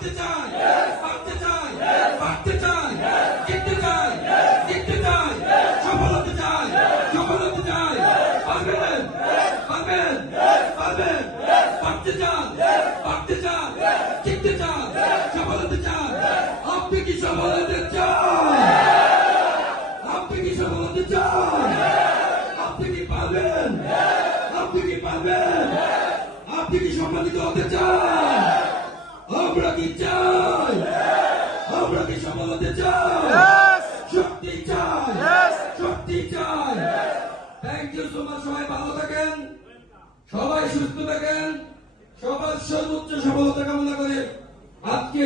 বাড়তে চাই, বাড়তে চাই, বাড়তে চাই, জিততে চাই, জিততে চাই, সফল হতে চাই, সফল হতে চাই। পারবেন, পারবেন, পারবেন, বাড়তে চান, বাড়তে চান, জিততে চান, সফল হতে চান। আপনি কি সফল হতে চান? আপনি কি সফল হতে চান? আপনি কি পারবেন? আপনি কি পারবেন? আপনি কি সম্মানিত হতে চান? আমরা কি চাই? আমরা কি সফল হতে চাই? শক্তি চাই, শক্তি চাই। Thank you so much. সবাই ভালো থাকেন, সবাই সুস্থ থাকেন, সবার সর্বোচ্চ সফলতা কামনা করে আজকে